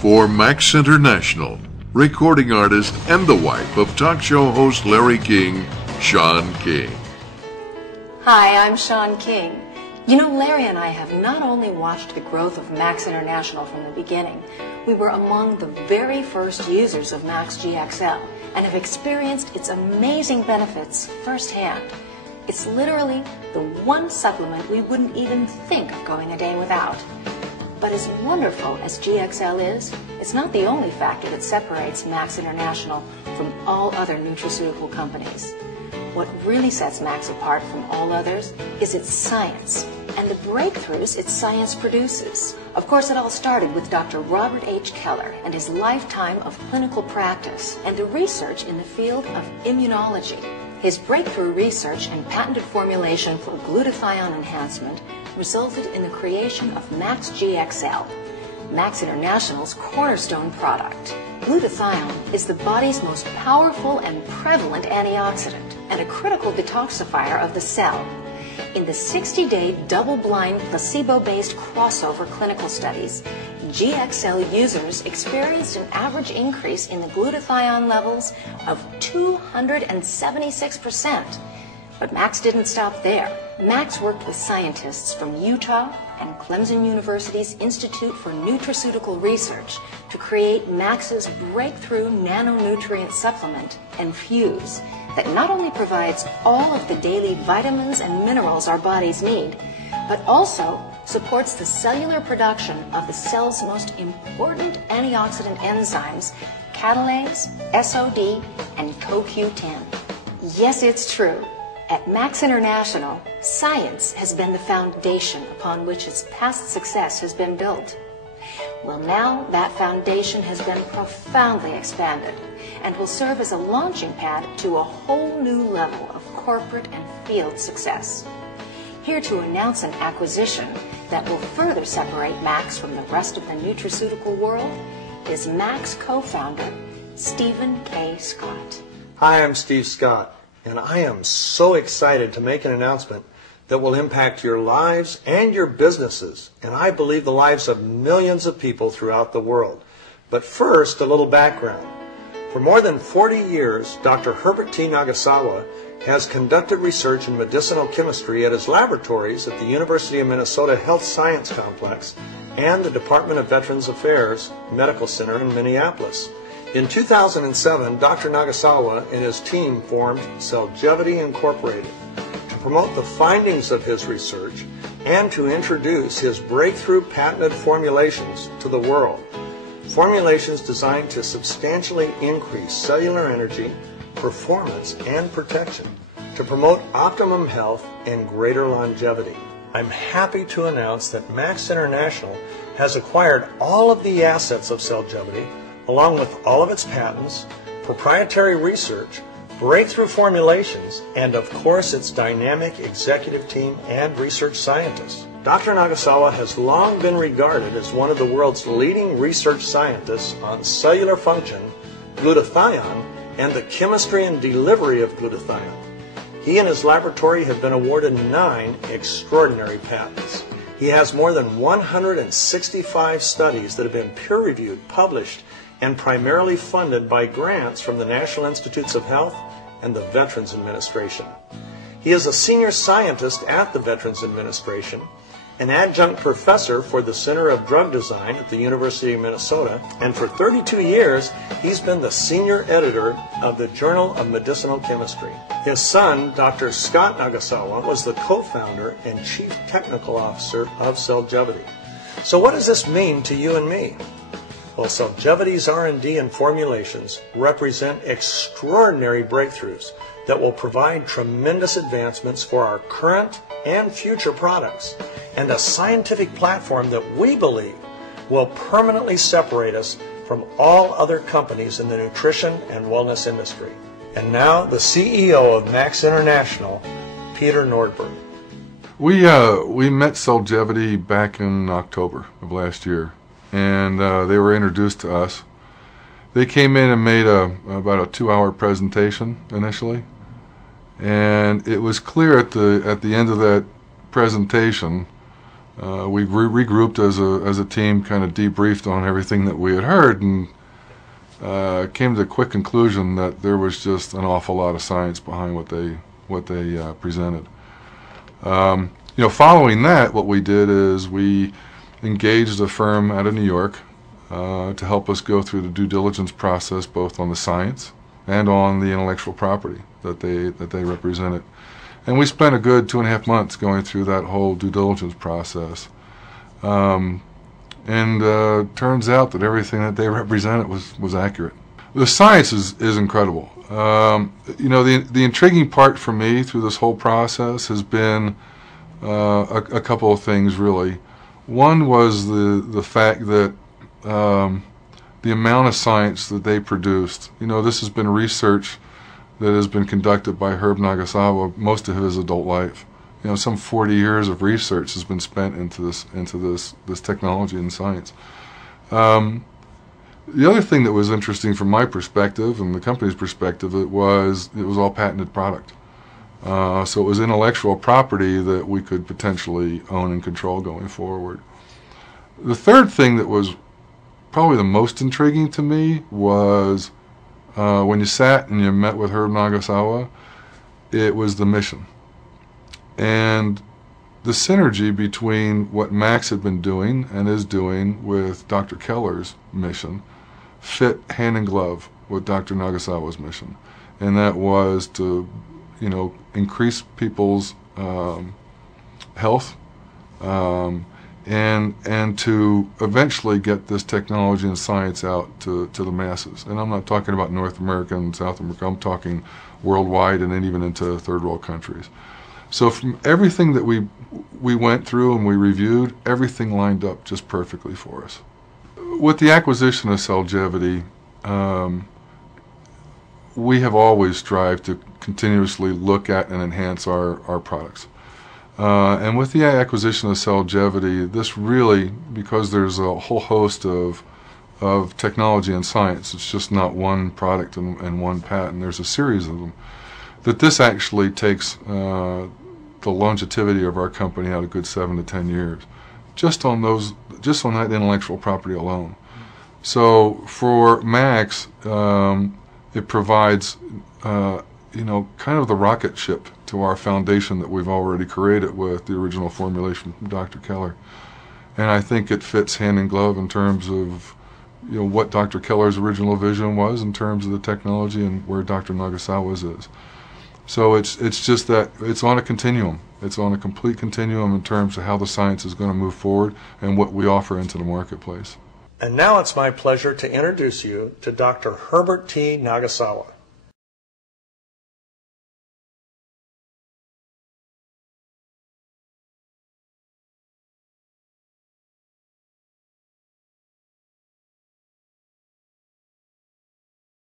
For Max International, recording artist and the wife of talk show host Larry King, Sean King. Hi, I'm Sean King. You know, Larry and I have not only watched the growth of Max International from the beginning, we were among the very first users of Max GXL and have experienced its amazing benefits firsthand. It's literally the one supplement we wouldn't even think of going a day without. But as wonderful as GXL is, it's not the only factor that separates Max International from all other nutraceutical companies. What really sets Max apart from all others is its science and the breakthroughs its science produces. Of course, it all started with Dr. Robert H. Keller and his lifetime of clinical practice and the research in the field of immunology. His breakthrough research and patented formulation for glutathione enhancement resulted in the creation of Max GXL, Max International's cornerstone product. Glutathione is the body's most powerful and prevalent antioxidant and a critical detoxifier of the cell. In the 60-day double-blind placebo-based crossover clinical studies, GXL users experienced an average increase in the glutathione levels of 276%. But Max didn't stop there. Max worked with scientists from Utah and Clemson University's Institute for Nutraceutical Research to create Max's breakthrough nanonutrient supplement, Infuse, that not only provides all of the daily vitamins and minerals our bodies need, but also supports the cellular production of the cell's most important antioxidant enzymes, catalase, SOD, and CoQ10. Yes, it's true. At Max International, science has been the foundation upon which its past success has been built. Well, now that foundation has been profoundly expanded and will serve as a launching pad to a whole new level of corporate and field success. Here to announce an acquisition that will further separate Max from the rest of the nutraceutical world is Max co-founder Stephen K. Scott. Hi, I'm Steve Scott, and I am so excited to make an announcement that will impact your lives and your businesses, and I believe the lives of millions of people throughout the world. But first, a little background. For more than 40 years, Dr. Herbert T. Nagasawa has conducted research in medicinal chemistry at his laboratories at the University of Minnesota Health Science Complex and the Department of Veterans Affairs Medical Center in Minneapolis. In 2007, Dr. Nagasawa and his team formed CellGevity Incorporated to promote the findings of his research and to introduce his breakthrough patented formulations to the world. Formulations designed to substantially increase cellular energy, performance, and protection to promote optimum health and greater longevity. I'm happy to announce that Max International has acquired all of the assets of CellGevity, along with all of its patents, proprietary research, breakthrough formulations, and of course its dynamic executive team and research scientists. Dr. Nagasawa has long been regarded as one of the world's leading research scientists on cellular function, glutathione, and the chemistry and delivery of glutathione. He and his laboratory have been awarded 9 extraordinary patents. He has more than 165 studies that have been peer-reviewed, published, and primarily funded by grants from the National Institutes of Health and the Veterans Administration. He is a senior scientist at the Veterans Administration, an adjunct professor for the Center of Drug Design at the University of Minnesota, and for 32 years, he's been the senior editor of the Journal of Medicinal Chemistry. His son, Dr. Scott Nagasawa, was the co-founder and chief technical officer of CellGevity. So what does this mean to you and me? Well, CellGevity's R&D and formulations represent extraordinary breakthroughs that will provide tremendous advancements for our current and future products, and a scientific platform that we believe will permanently separate us from all other companies in the nutrition and wellness industry. And now, the CEO of Max International, Peter Nordberg. We met CellGevity back in October of last year, and they were introduced to us. They came in and made about a 2-hour presentation initially, and it was clear at the end of that presentation We regrouped as a team, kind of debriefed on everything that we had heard, and came to the quick conclusion that there was just an awful lot of science behind what they presented. Following that, what we did is we engaged a firm out of New York to help us go through the due diligence process, both on the science and on the intellectual property that they represented. And we spent a good 2.5 months going through that whole due diligence process. Turns out that everything that they represented was accurate. The science is incredible. The intriguing part for me through this whole process has been a couple of things, really. One was the fact that the amount of science that they produced. This has been research that has been conducted by Herb Nagasawa most of his adult life. Some 40 years of research has been spent into this technology and science. The other thing that was interesting from my perspective and the company's perspective, it was all patented product. So it was intellectual property that we could potentially own and control going forward. The third thing that was probably the most intriguing to me was when you sat and you met with Herb Nagasawa, it was the mission. And the synergy between what Max had been doing and is doing with Dr. Keller's mission fit hand in glove with Dr. Nagasawa's mission. And that was to, increase people's health and to eventually get this technology and science out to the masses. And I'm not talking about North America and South America, I'm talking worldwide and then even into third world countries. So from everything that we went through and we reviewed, everything lined up just perfectly for us. With the acquisition of CellGevity, we have always strived to continuously look at and enhance our products. And with the acquisition of CellGevity, this really, because there's a whole host of technology and science, it's just not one product and one patent, there's a series of them, that this actually takes the longevity of our company out a good 7 to 10 years, just on that intellectual property alone. So for Max, it provides kind of the rocket ship to our foundation that we've already created with the original formulation from Dr. Keller. And I think it fits hand in glove in terms of what Dr. Keller's original vision was in terms of the technology and where Dr. Nagasawa's is. So it's just that it's on a continuum. It's on a complete continuum in terms of how the science is going to move forward and what we offer into the marketplace. And now it's my pleasure to introduce you to Dr. Herbert T. Nagasawa.